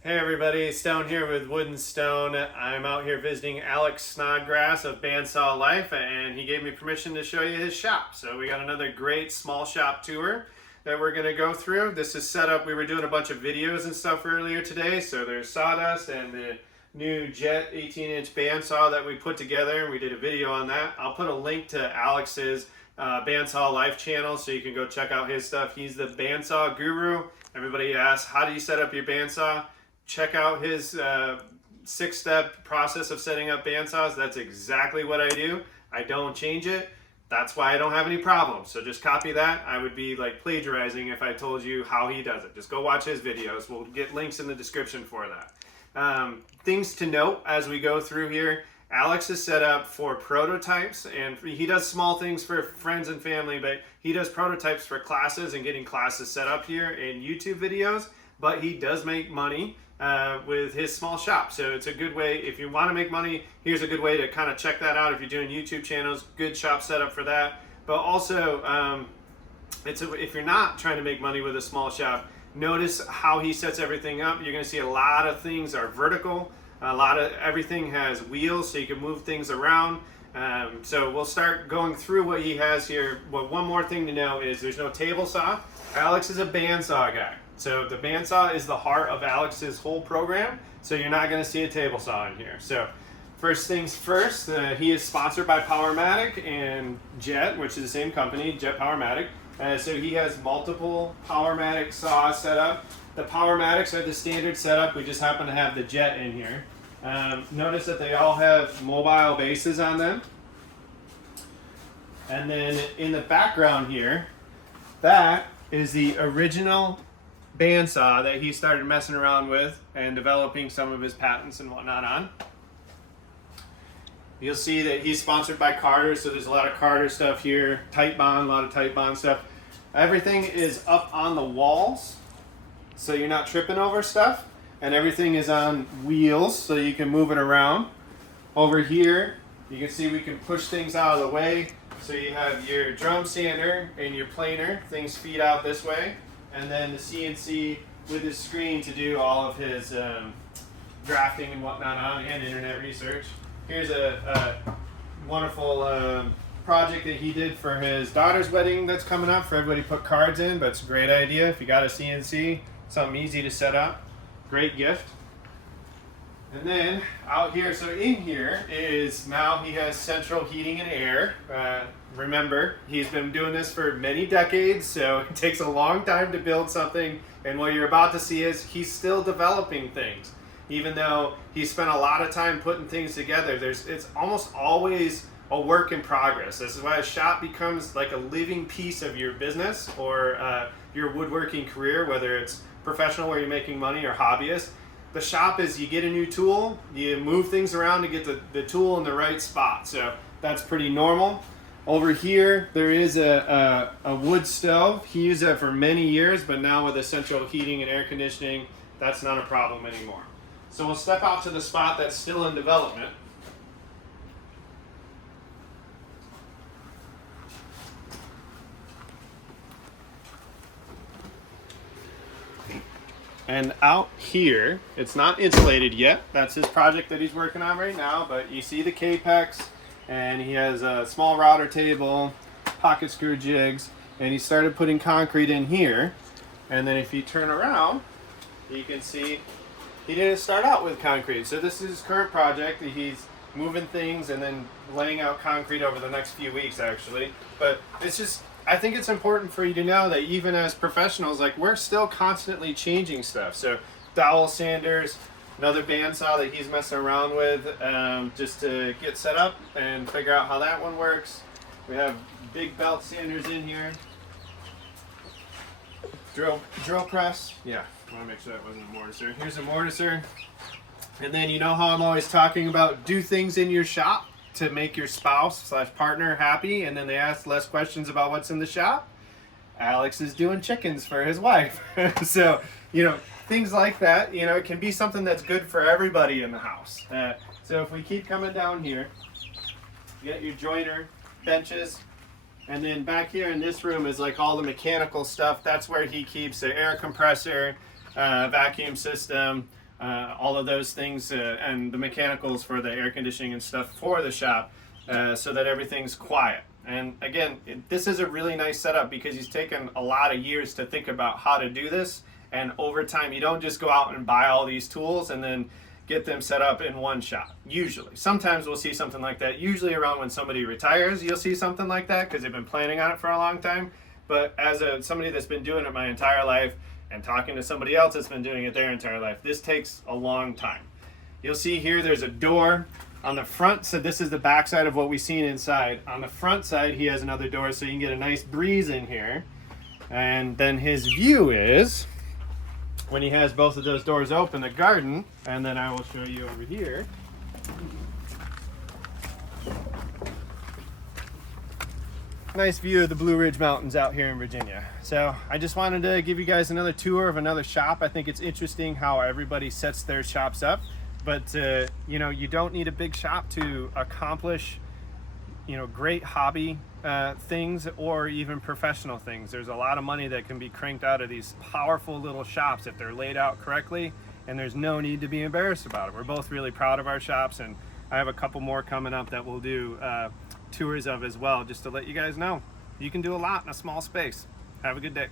Hey everybody, Stoane here with Wood and Stone. I'm out here visiting Alex Snodgrass of Bandsaw Life, and he gave me permission to show you his shop. So we got another great small shop tour that we're going to go through. This is set up, we were doing a bunch of videos and stuff earlier today, so there's sawdust and the new Jet 18-inch bandsaw that we put together. We did a video on that. I'll put a link to Alex's Bandsaw Life channel so you can go check out his stuff. He's the bandsaw guru. Everybody asks, how do you set up your bandsaw? Check out his 6-step process of setting up bandsaws. That's exactly what I do. I don't change it. That's why I don't have any problems. So just copy that. I would be like plagiarizing if I told you how he does it. Just go watch his videos. We'll get links in the description for that. Things to note as we go through here. Alex is set up for prototypes, and he does small things for friends and family, but he does prototypes for classes and getting classes set up here in YouTube videos. But he does make money with his small shop. So it's a good way, if you want to make money, here's a good way to kind of check that out. If you're doing YouTube channels, good shop setup for that. But also, if you're not trying to make money with a small shop, notice how he sets everything up. You're going to see a lot of things are vertical. Everything has wheels, so you can move things around. So we'll start going through what he has here. But one more thing to know is there's no table saw. Alex is a bandsaw guy. So the bandsaw is the heart of Alex's whole program. So you're not going to see a table saw in here. So first things first, he is sponsored by Powermatic and Jet, which is the same company, Jet Powermatic. So he has multiple Powermatic saws set up. The Powermatics are the standard setup. We just happen to have the Jet in here. Notice that they all have mobile bases on them. And then in the background here, that is the original bandsaw that he started messing around with and developing some of his patents and whatnot on. You'll see that he's sponsored by Carter, so there's a lot of Carter stuff here. Tight Bond, a lot of Tight Bond stuff. Everything is up on the walls, so you're not tripping over stuff. And everything is on wheels, so you can move it around. Over here, you can see we can push things out of the way. So you have your drum sander and your planer. Things feed out this way. And then the CNC with his screen to do all of his drafting and whatnot on, and internet research. Here's a wonderful project that he did for his daughter's wedding that's coming up for everybody to put cards in, but it's a great idea if you got a CNC, something easy to set up. Great gift. And then out here, so in here is now he has central heating and air. Remember, he's been doing this for many decades, so it takes a long time to build something. And what you're about to see is he's still developing things. Even though he spent a lot of time putting things together, it's almost always a work in progress. This is why a shop becomes like a living piece of your business or your woodworking career, whether it's professional where you're making money or hobbyist. The shop is you get a new tool, you move things around to get the tool in the right spot. So that's pretty normal. Over here, there is a wood stove. He used that for many years, but now with the central heating and air conditioning, that's not a problem anymore. So we'll step out to the spot that's still in development. And out here, it's not insulated yet. That's his project that he's working on right now, but you see the Capex, and he has a small router table, pocket screw jigs, and he started putting concrete in here. And then if you turn around, you can see he didn't start out with concrete. So this is his current project. He's moving things and then laying out concrete over the next few weeks, actually. But it's just, I think it's important for you to know that even as professionals, like we're still constantly changing stuff. So dowel sanders, another bandsaw that he's messing around with just to get set up and figure out how that one works. We have big belt sanders in here. Drill press. Yeah, I want to make sure that wasn't a mortiser. Here's a mortiser. And then you know how I'm always talking about do things in your shop to make your spouse/partner happy, and then they ask less questions about what's in the shop. Alex is doing chickens for his wife. So, you know, things like that, you know, it can be something that's good for everybody in the house. So if we keep coming down here, you got your joiner, benches, and then back here in this room is like all the mechanical stuff. That's where he keeps the air compressor, vacuum system, all of those things, and the mechanicals for the air conditioning and stuff for the shop, so that everything's quiet. And again, this is a really nice setup because he's taken a lot of years to think about how to do this. And over time, you don't just go out and buy all these tools and then get them set up in one shop. Usually, sometimes we'll see something like that. Usually around when somebody retires, you'll see something like that because they've been planning on it for a long time. But as somebody that's been doing it my entire life and talking to somebody else that's been doing it their entire life, this takes a long time. You'll see here there's a door on the front, so this is the back side of what we've seen inside. On the front side, he has another door so you can get a nice breeze in here. And then his view is, when he has both of those doors open, the garden, and then I will show you over here. Nice view of the Blue Ridge Mountains out here in Virginia. So I just wanted to give you guys another tour of another shop. I think it's interesting how everybody sets their shops up. But you know, you don't need a big shop to accomplish, you know, great hobby things or even professional things. There's a lot of money that can be cranked out of these powerful little shops if they're laid out correctly, and there's no need to be embarrassed about it. We're both really proud of our shops, and I have a couple more coming up that we'll do tours of as well, just to let you guys know you can do a lot in a small space. Have a good day.